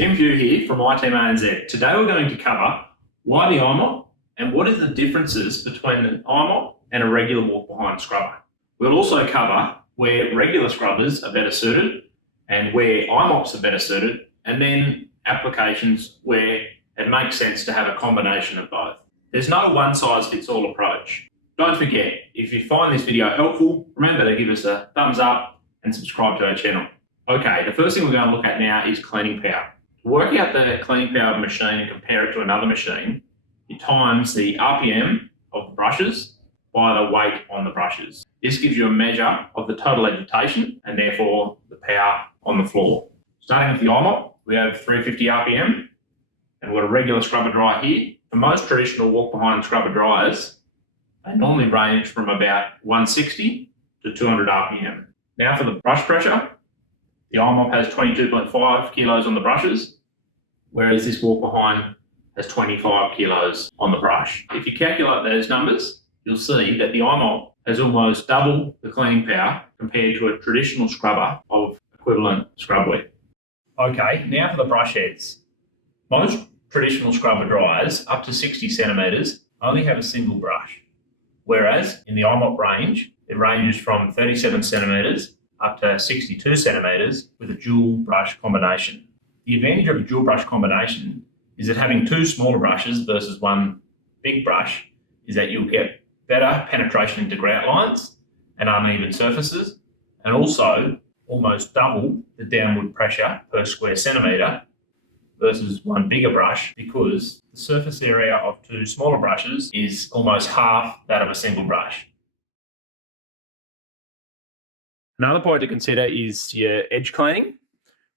Tim Pugh here from my team ANZ. Today we're going to cover why the i-mop and what is the differences between an i-mop and a regular walk-behind scrubber. We'll also cover where regular scrubbers are better suited and where i-mops are better suited, and then applications where it makes sense to have a combination of both. There's no one-size-fits-all approach. Don't forget, if you find this video helpful, remember to give us a thumbs up and subscribe to our channel. Okay, the first thing we're going to look at now is cleaning power. To work out the cleaning power of a machine and compare it to another machine, you times the RPM of the brushes by the weight on the brushes. This gives you a measure of the total agitation and therefore the power on the floor. Starting with the i-mop, we have 350 RPM and we've got a regular scrubber dryer here. For most traditional walk-behind scrubber dryers, they normally range from about 160 to 200 RPM. Now for the brush pressure, the i-mop has 22.5 kilos on the brushes, whereas this walk-behind has 25 kilos on the brush. If you calculate those numbers, you'll see that the i-mop has almost double the cleaning power compared to a traditional scrubber of equivalent scrub width. Okay, now for the brush heads. Most traditional scrubber dryers, up to 60 centimetres, only have a single brush, whereas in the i-mop range, it ranges from 37 centimetres up to 62 centimetres with a dual brush combination. The advantage of a dual brush combination is that having two smaller brushes versus one big brush is that you'll get better penetration into grout lines and uneven surfaces, and also almost double the downward pressure per square centimetre versus one bigger brush, because the surface area of two smaller brushes is almost half that of a single brush. Another point to consider is your edge cleaning.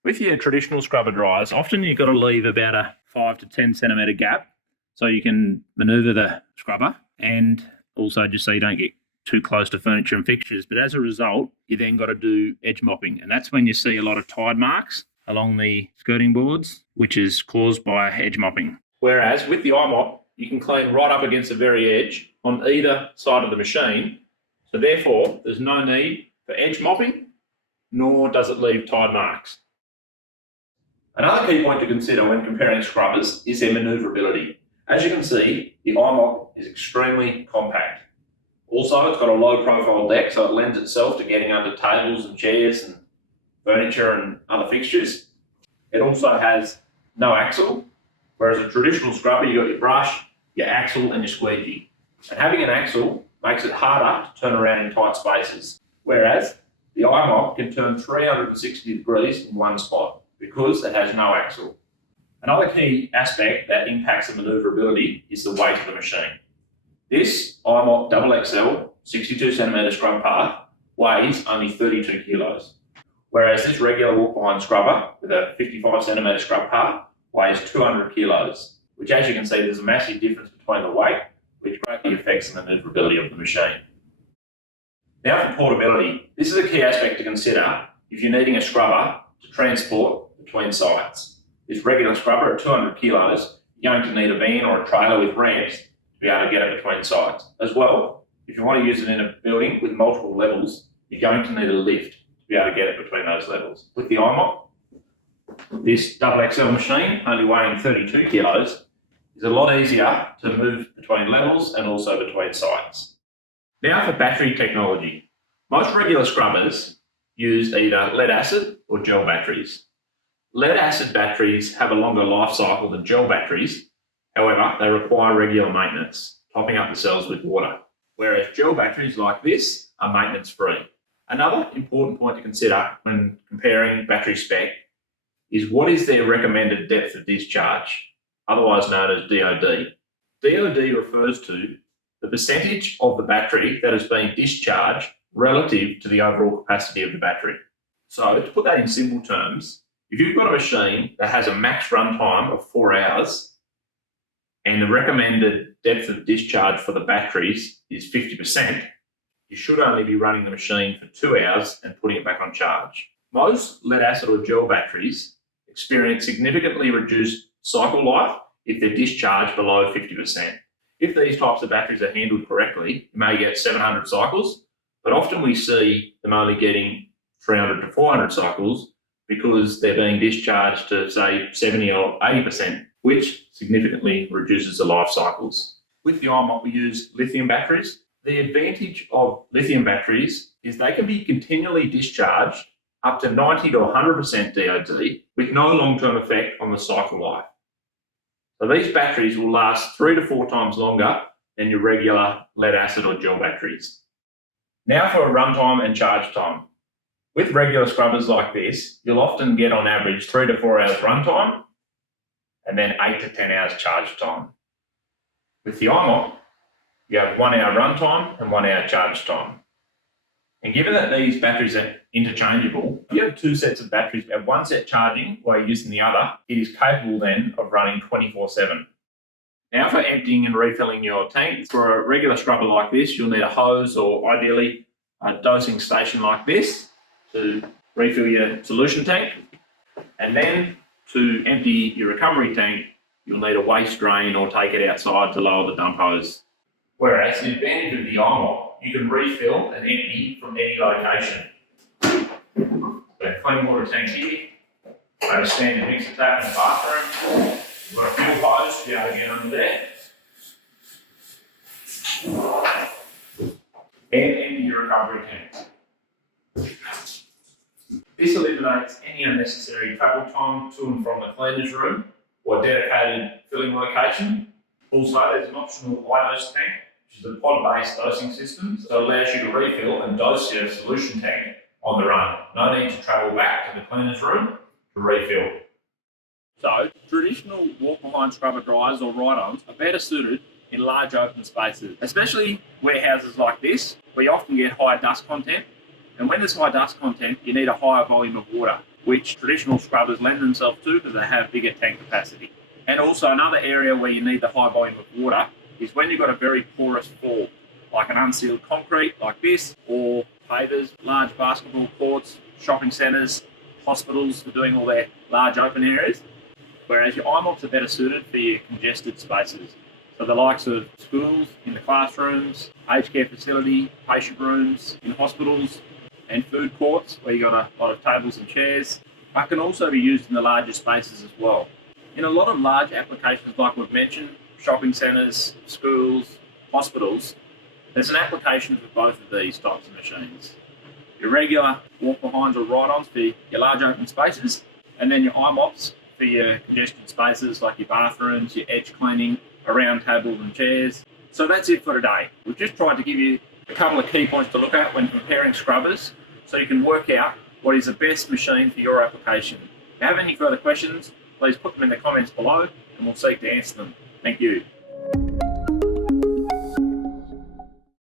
With your traditional scrubber dryers, often you've got to leave about a 5 to 10 centimetre gap so you can manoeuvre the scrubber, and also just so you don't get too close to furniture and fixtures. But as a result, you then got to do edge mopping, and that's when you see a lot of tide marks along the skirting boards, which is caused by edge mopping. Whereas with the i-mop, you can clean right up against the very edge on either side of the machine, so therefore there's no need for edge mopping, nor does it leave tide marks. Another key point to consider when comparing scrubbers is their manoeuvrability. As you can see, the i-mop is extremely compact. Also, it's got a low profile deck, so it lends itself to getting under tables and chairs and furniture and other fixtures. It also has no axle, whereas a traditional scrubber, you've got your brush, your axle and your squeegee. And having an axle makes it harder to turn around in tight spaces, whereas the i-mop can turn 360 degrees in one spot because it has no axle. Another key aspect that impacts the manoeuvrability is the weight of the machine. This i-mop XXL 62 centimetre scrub path weighs only 32 kilos, whereas this regular walk-behind scrubber with a 55 centimetre scrub path weighs 200 kilos, which, as you can see, there's a massive difference between the weight, which greatly affects the manoeuvrability of the machine. Now for portability. This is a key aspect to consider if you're needing a scrubber to transport between sites. This regular scrubber at 200 kilos, you're going to need a van or a trailer with ramps to be able to get it between sites. As well, if you want to use it in a building with multiple levels, you're going to need a lift to be able to get it between those levels. With the i-mop, this XXL machine, only weighing 32 kilos, is a lot easier to move between levels and also between sites. Now for battery technology. Most regular scrubbers use either lead acid or gel batteries. Lead acid batteries have a longer life cycle than gel batteries. However, they require regular maintenance, topping up the cells with water, whereas gel batteries like this are maintenance free. Another important point to consider when comparing battery spec is what is their recommended depth of discharge, otherwise known as DOD. DOD refers to the percentage of the battery that is being discharged relative to the overall capacity of the battery. So to put that in simple terms, if you've got a machine that has a max runtime of 4 hours and the recommended depth of discharge for the batteries is 50%, you should only be running the machine for 2 hours and putting it back on charge. Most lead acid or gel batteries experience significantly reduced cycle life if they're discharged below 50%. If these types of batteries are handled correctly, you may get 700 cycles, but often we see them only getting 300 to 400 cycles because they're being discharged to, say, 70 or 80%, which significantly reduces the life cycles. With the i-mop, we use lithium batteries. The advantage of lithium batteries is they can be continually discharged up to 90 to 100% DOD with no long-term effect on the cycle life. So these batteries will last 3 to 4 times longer than your regular lead acid or gel batteries. Now for a runtime and charge time. With regular scrubbers like this, you'll often get on average 3 to 4 hours runtime and then 8 to 10 hours charge time. With the i-mop, you have 1 hour runtime and 1 hour charge time. And given that these batteries are interchangeable, if you have 2 sets of batteries, you have 1 set charging while you're using the other, it is capable then of running 24/7. Now for emptying and refilling your tank, for a regular scrubber like this, you'll need a hose or ideally a dosing station like this to refill your solution tank. And then to empty your recovery tank, you'll need a waste drain or take it outside to lower the dump hose. Whereas the advantage of the i-mop, you can refill and empty from any location. So clean water tank here, got a standard mixer tap in the bathroom, you've got a fuel hose to be able to get under there. And empty your recovery tank. This eliminates any unnecessary travel time to and from the cleaner's room or dedicated filling location. Also, there's an optional i-dose tank, which is a pod-based dosing system that allows you to refill and dose your solution tank on the run. No need to travel back to the cleaner's room to refill. So, traditional walk-behind scrubber dryers or ride-ons are better suited in large open spaces, especially warehouses like this, where you often get high dust content. And when there's high dust content, you need a higher volume of water, which traditional scrubbers lend themselves to because they have bigger tank capacity. And also another area where you need the high volume of water is when you've got a very porous fall, like an unsealed concrete like this, or pavers, large basketball courts, shopping centres, hospitals for doing all their large open areas. Whereas your i-mops are better suited for your congested spaces. So the likes of schools, in the classrooms, aged care facility, patient rooms, in hospitals, and food courts where you've got a lot of tables and chairs, but can also be used in the larger spaces as well. In a lot of large applications like we've mentioned, shopping centres, schools, hospitals, there's an application for both of these types of machines. Your regular walk-behinds or ride-ons for your large open spaces, and then your i-mops for your congested spaces like your bathrooms, your edge cleaning, around tables and chairs. So that's it for today. We've just tried to give you a couple of key points to look at when comparing scrubbers so you can work out what is the best machine for your application. If you have any further questions, please put them in the comments below and we'll seek to answer them. Thank you.